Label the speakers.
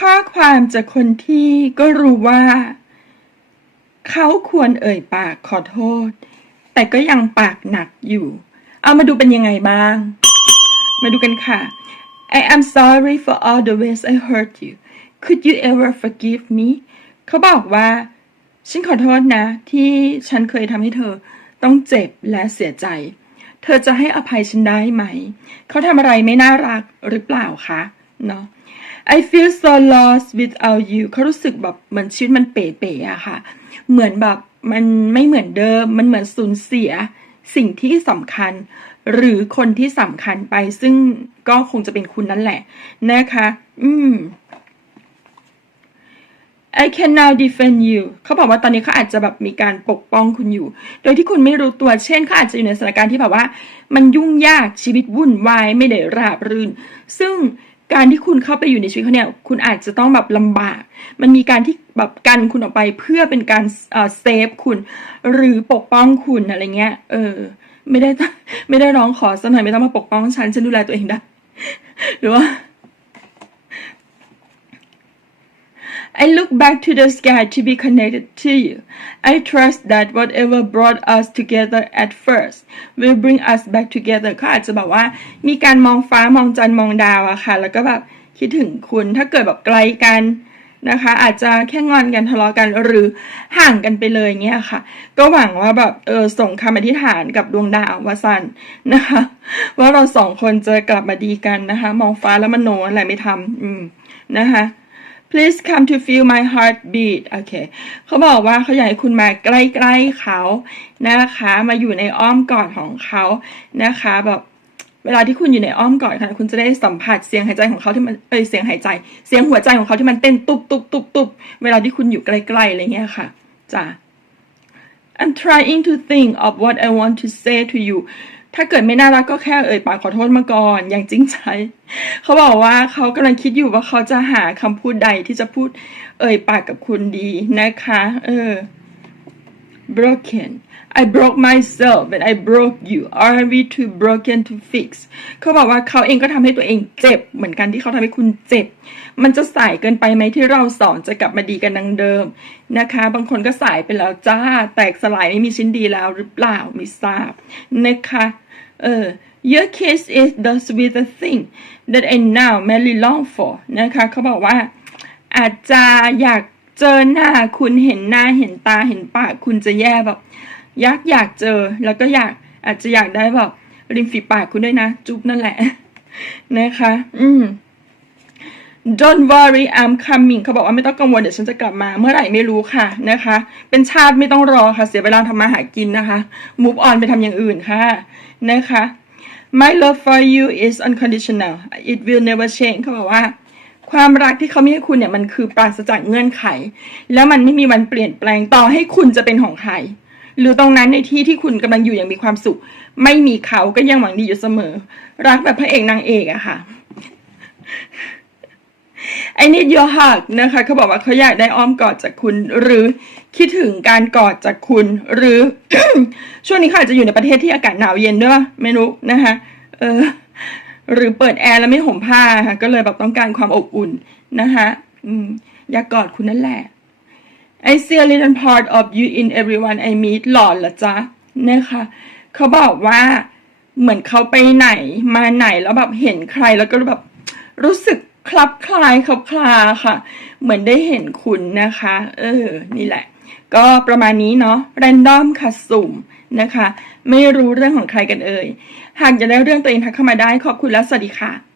Speaker 1: ข้อความจากคนที่ก็รู้ว่า เขาควรเอ่ยปากขอโทษ แต่ก็ยังปากหนักอยู่ เอามาดูเป็นยังไงบ้าง มาดูกันค่ะ I am sorry for all the ways I hurt you could you ever forgive me เขาบอกว่า ฉันขอโทษนะ ที่ฉันเคยทำให้เธอต้องเจ็บและเสียใจ เธอจะให้อภัยฉันได้ไหม เขาทำอะไรไม่น่ารักหรือเปล่าคะ เนาะ I feel so lost without you เขารู้สึกแบบเหมือนชีวิตมันเป๋ๆอะค่ะ เหมือนแบบมันไม่เหมือนเดิม มันเหมือนสูญเสียสิ่งที่สำคัญ หรือคนที่สำคัญไป ซึ่งก็คงจะเป็นคุณนั่นแหละนะคะ อืม I can now defend you เขาบอกว่าตอนนี้เขาอาจจะแบบมีการปกป้องคุณอยู่ โดยที่คุณไม่รู้ตัว เช่นเขาอาจจะอยู่ในสถานการณ์ที่แบบว่า มันยุ่งยากชีวิตวุ่นวายไม่ได้ราบรื่น ซึ่ง การที่คุณเข้าไปอยู่ในชีวิตเขาเนี่ย คุณอาจจะต้องแบบลำบาก มันมีการที่แบบกันคุณออกไปเพื่อเป็นการเซฟคุณ หรือปกป้องคุณอะไรเงี้ย เออ ไม่ได้ไม่ได้ร้องขอสักหน่อยไม่ต้องมาปกป้องฉันฉันดูแลตัวเองได้ หรือว่า I look back to the sky to be connected to you. I trust that whatever brought us together at first will bring us back together เขาอาจจะแบบว่า มีการมองฟ้ามองจันทร์มองดาวอะค่ะ แล้วก็แบบคิดถึงคุณถ้าเกิดแบบไกลกันนะคะ อาจจะแค่งอนกันทะเลาะกันหรือห่างกันไปเลยเงี้ยค่ะ ก็หวังว่าแบบเออส่งคำอธิษฐานกับดวงดาววาสันนะคะ ว่าเราสองคนจะกลับมาดีกันนะคะ มองฟ้าแล้วมโนอะไรไม่ทำอืมนะคะ please come to feel my heartbeat โอเคเขาบอกว่าเขาอยากให้คุณมาใกล้ๆเขานะคะ มาอยู่ในอ้อมกอดของเขานะคะ แบบเวลาที่คุณอยู่ในอ้อมกอดค่ะคุณจะได้สัมผัสเสียงหายใจของเขาที่มันเอยเสียงหายใจ เสียงหัวใจของเขาที่มันเต้นตุบตุบตุบตุบเวลาที่คุณอยู่ใกล้ๆอะไรเงี้ยค่ะจ้ะ I'm trying to think of what I want to say to you ถ้าเกิดไม่น่ารักก็แค่เอ่ยปากขอโทษมาก่อนอย่างจริงใจ เขาบอกว่าเขากำลังคิดอยู่ว่าเขาจะหาคำพูดใดที่จะพูดเอ่ยปากกับคุณดีนะคะ เออ broken I broke myself and I broke you are we too broken to fix เขาบอกว่าเขาเองก็ทำให้ตัวเองเจ็บ เหมือนกันที่เขาทำให้คุณเจ็บ มันจะสายเกินไปไหมที่เราสองจะกลับมาดีกันดังเดิมนะคะ บางคนก็สายไปแล้วจ้า แตกสลายไม่มีชิ้นดีแล้วหรือเปล่าไม่ทราบนะคะเออ Your kiss is the sweetest thing that I now merely long for นะคะเขาบอกว่าอาจจะอยาก เจอหน้าคุณเห็นหน้าเห็นตาเห็นปากคุณจะแย่แบบอยากอยากเจอแล้วก็อยากอาจจะอยากได้แบบริมฝีปากคุณด้วยนะ จุ๊บนั่นแหละ นะคะ อืม Don't worry I'm coming เขาบอกว่าไม่ต้องกังวลเดี๋ยวฉันจะกลับมาเมื่อไหร่ไม่รู้ค่ะนะคะ เป็นชาติไม่ต้องรอค่ะ เสียเวลาทำมาหากินนะคะ move on ไปทำอย่างอื่นค่ะนะคะ My love for you is unconditional it will never change เขาบอกว่า ความรักที่เขามีให้คุณเนี่ยมันคือปราศจากเงื่อนไข แล้วมันไม่มีวันเปลี่ยนแปลงต่อให้คุณจะเป็นของใคร หรือตรงนั้นในที่ที่คุณกำลังอยู่อย่างมีความสุข ไม่มีเขาก็ยังหวังดีอยู่เสมอ รักแบบพระเอกนางเอกอะค่ะ I need your hug นะคะเขาบอกว่าเขาอยากได้อ้อมกอดจากคุณ หรือคิดถึงการกอดจากคุณ หรือ ช่วงนี้เขาอาจจะอยู่ในประเทศที่อากาศหนาวเย็นด้วยปะไม่รู้นะคะเออ หรือเปิดแอร์แล้วไม่ห่มผ้าค่ะก็เลยแบบต้องการความอบอุ่นนะคะอืมอยากกอดคุณนั่นแหละ I see a little part of you in everyone I meet หลอนเหรอจ๊ะนะคะเขาบอกว่าเหมือนเขาไปไหนมาไหนแล้วแบบเห็นใครแล้วก็แบบรู้สึกคลับคลายคลับคลาค่ะ เหมือนได้เห็นคุณนะคะ เออ นี่แหละ ก็ประมาณนี้เนาะแรนดอมค่ะสุ่มนะคะ ไม่รู้เรื่องของใครกันเอ่ย หากจะได้เรื่องตัวเองทักเข้ามาได้ขอบคุณและสวัสดีค่ะ